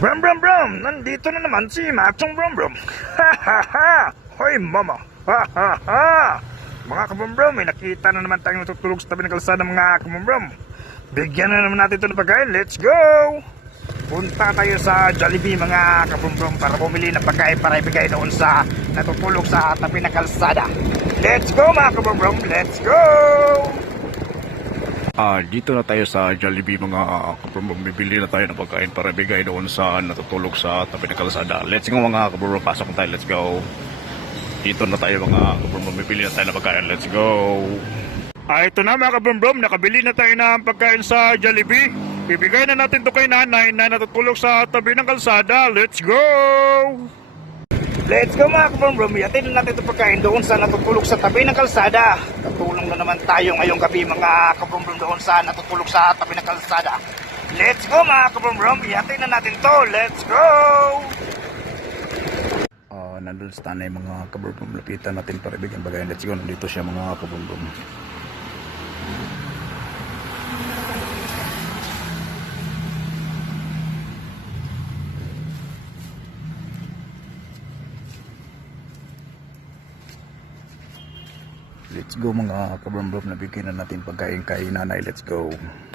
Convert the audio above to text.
Brum brum brum! Nandito na naman si Machong Brum Brum! Ha ha ha! Hoy mama! Ha ha ha! Mga kabrum brum, may nakita na naman tayong natutulog sa tabi ng kalsada mga kabrum brum. Bigyan na naman natin ito ng pagkain. Let's go! Punta tayo sa Jollibee mga kabrum brum para bumili ng pagkain para ibigay doon sa natutulog sa tabi ng kalsada. Let's go mga kabrum brum! Let's go! Ah, dito na tayo sa Jollibee mga kabrumbo. Bibili na tayo ng pagkain para bigay doon sa natutulog sa tabi ng kalsada. Let's go mga kabrumbo. Pasok tayo. Let's go. Dito na tayo mga kabrumbo. Bibili na tayo ng pagkain. Let's go. Ah, ito na mga kabrum nakabili na tayo ng pagkain sa Jollibee. Bibigay na natin to kay nanay na natutulog sa tabi ng kalsada. Let's go! Let's go mga kabrum Yatin na natin ito pagkain doon sa natutulog sa tabi ng kalsada. Katulong na naman tayo ngayong gabi mga kabrum doon sa natutulog sa tabi ng kalsada. Let's go mga kabrum Yatin na natin to. Let's go! Ah, nandun sa tanay mga kabrumbo. Lapitan natin para bigyan pagkain. Let's go. Nandito siya mga kabrumbo. Let's go mga kabrumbo. Nabigyan na natin pagkain kay nanay. Let's go.